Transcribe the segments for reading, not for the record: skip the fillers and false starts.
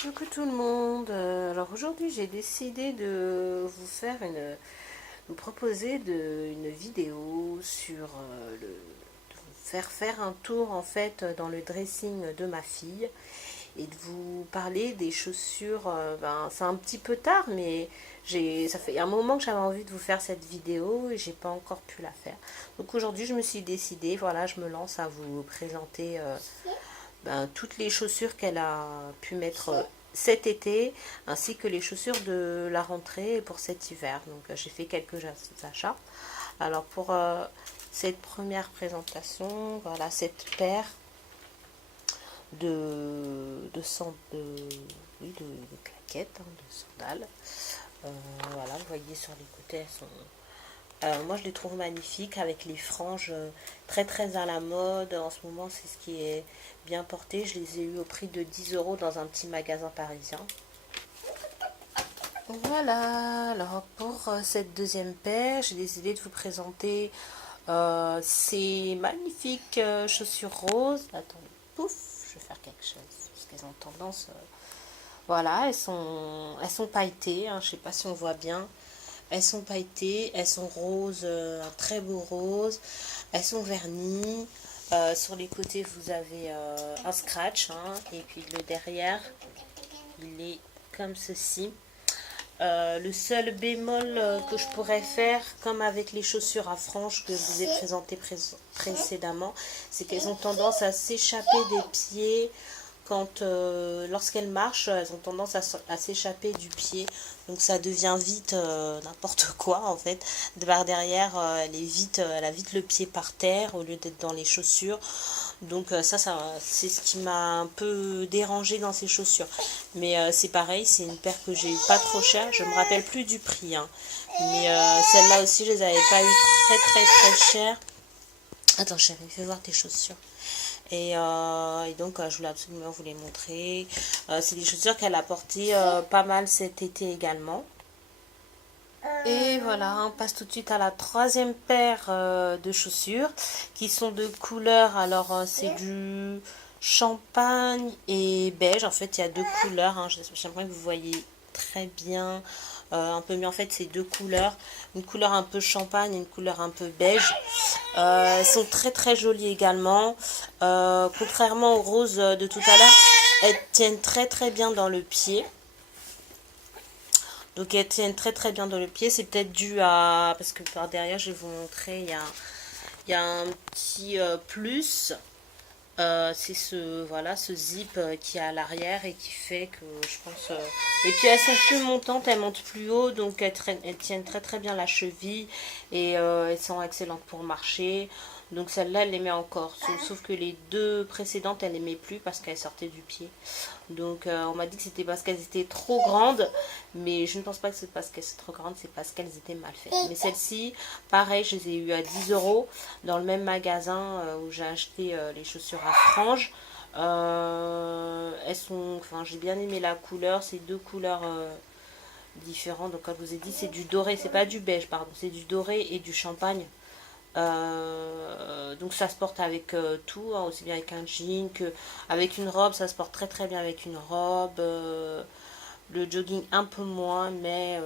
Coucou tout le monde. Alors aujourd'hui j'ai décidé de vous proposer une vidéo sur de vous faire un tour en fait dans le dressing de ma fille et de vous parler des chaussures. C'est un petit peu tard, mais ça fait un moment que j'avais envie de vous faire cette vidéo et j'ai pas encore pu la faire. Donc aujourd'hui je me suis décidée, voilà, je me lance à vous présenter toutes les chaussures qu'elle a pu mettre cet été, ainsi que les chaussures de la rentrée pour cet hiver. Donc j'ai fait quelques achats. Alors pour cette première présentation, voilà cette paire de claquettes, de sandales. Voilà, vous voyez sur les côtés, elles sont moi, je les trouve magnifiques avec les franges très très à la mode. En ce moment, c'est ce qui est bien porté. Je les ai eu au prix de 10 € dans un petit magasin parisien. Voilà, alors pour cette deuxième paire, j'ai décidé de vous présenter ces magnifiques chaussures roses. Attendez, pouf, je vais faire quelque chose parce qu'elles ont tendance. Voilà, elles sont pailletées, hein, je ne sais pas si on voit bien. Elles sont pailletées, elles sont roses, un très beau rose. Elles sont vernies. Sur les côtés, vous avez un scratch. Hein, et puis le derrière, il est comme ceci. Le seul bémol que je pourrais faire, comme avec les chaussures à franges que je vous ai présentées précédemment, c'est qu'elles ont tendance à s'échapper des pieds lorsqu'elles marchent, elles ont tendance à s'échapper du pied, donc ça devient vite n'importe quoi en fait. Par derrière, elle a vite le pied par terre au lieu d'être dans les chaussures. Donc ça c'est ce qui m'a un peu dérangé dans ces chaussures. Mais c'est pareil, c'est une paire que j'ai eu pas trop chère. Je me rappelle plus du prix, hein. Mais celle-là aussi, je les avais pas eu très chères. Attends chérie, fais voir tes chaussures. Et donc, je voulais absolument vous les montrer. C'est des chaussures qu'elle a portées pas mal cet été également. Et voilà, on passe tout de suite à la troisième paire de chaussures qui sont de couleurs. Alors, c'est du champagne et beige. En fait, il y a deux couleurs. Hein. J'aimerais que vous voyez très bien. Un peu mieux, en fait, c'est deux couleurs. Une couleur un peu champagne et une couleur un peu beige. Elles sont très jolies également. Contrairement aux roses de tout à l'heure, elles tiennent très bien dans le pied. Donc elles tiennent très bien dans le pied. C'est peut-être dû à... Parce que par derrière, je vais vous montrer, il y a un petit plus. C'est ce zip qui est à l'arrière et qui fait que je pense... Et puis elles sont plus montantes, elles montent plus haut, donc elles tiennent très bien la cheville et elles sont excellentes pour marcher. Donc celle-là, elle les met encore. Sauf que les deux précédentes, elle les met plus parce qu'elles sortaient du pied. Donc on m'a dit que c'était parce qu'elles étaient trop grandes. Mais je ne pense pas que c'est parce qu'elles sont trop grandes, c'est parce qu'elles étaient mal faites. Mais celles-ci, pareil, je les ai eues à 10 € dans le même magasin où j'ai acheté les chaussures à franges. Enfin, j'ai bien aimé la couleur, c'est deux couleurs différentes. Donc comme je vous ai dit, c'est du doré, c'est pas du beige, pardon, c'est du doré et du champagne. Donc ça se porte avec tout, hein, aussi bien avec un jean que avec une robe. Ça se porte très bien avec une robe. Le jogging un peu moins, mais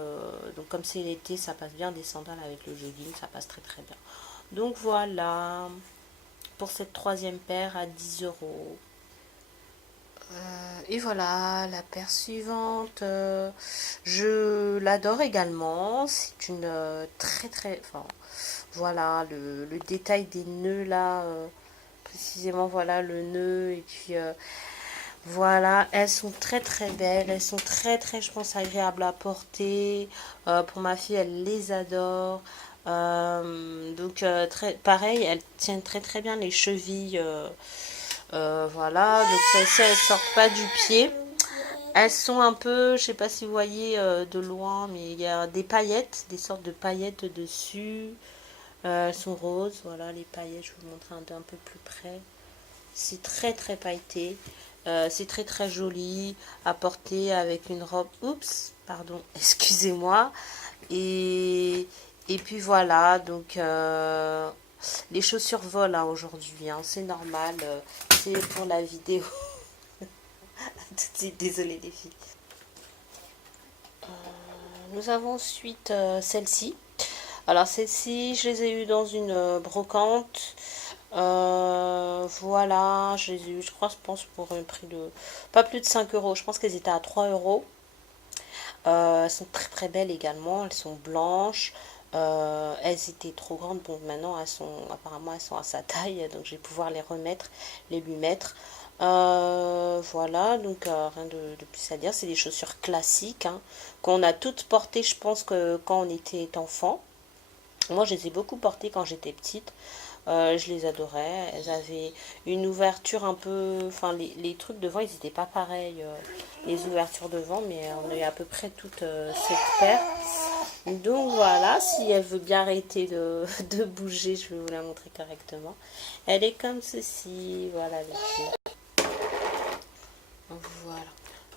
donc comme c'est l'été, ça passe bien. Des sandales avec le jogging, ça passe très bien. Donc voilà pour cette troisième paire à 10 €. Et voilà la paire suivante. Je l'adore également. C'est une enfin, voilà le détail des nœuds là. Précisément voilà le nœud et puis voilà, elles sont très belles, elles sont je pense, agréables à porter. Pour ma fille, elle les adore. Donc, pareil, elles tiennent très bien les chevilles. Voilà, donc celles-ci, elles sortent pas du pied. Elles sont un peu, je sais pas si vous voyez de loin, mais il y a des paillettes, des sortes de paillettes dessus. Elles sont roses, voilà les paillettes, je vais vous montrer un peu plus près. C'est très pailleté. C'est très joli à porter avec une robe. Oups, pardon, excusez-moi. Et puis voilà, donc les chaussures volent hein, aujourd'hui. Hein, c'est normal. C'est pour la vidéo. Tout de suite, désolée les filles. Nous avons ensuite celle-ci. Alors celle-ci, je les ai eues dans une brocante. Voilà, je les ai eues, je crois, je pense, pour un prix de pas plus de 5 euros. Je pense qu'elles étaient à 3 euros. Elles sont très très belles également. Elles sont blanches. Elles étaient trop grandes. Bon, maintenant, apparemment, elles sont à sa taille. Donc, je vais pouvoir les remettre, les lui mettre. Voilà, donc rien de plus à dire. C'est des chaussures classiques hein, qu'on a toutes portées, je pense, que quand on était enfant. Moi, je les ai beaucoup portées quand j'étais petite. Je les adorais. Elles avaient une ouverture un peu... Enfin, les trucs devant, ils n'étaient pas pareils. Les ouvertures devant, mais on a eu à peu près toute cette paire. Donc voilà, si elle veut bien arrêter de bouger, je vais vous la montrer correctement. Elle est comme ceci. Voilà, les filles. Voilà.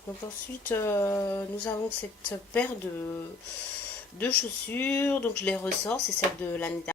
Donc ensuite, nous avons cette paire de chaussures. Donc je les ressors. C'est celle de l'année dernière.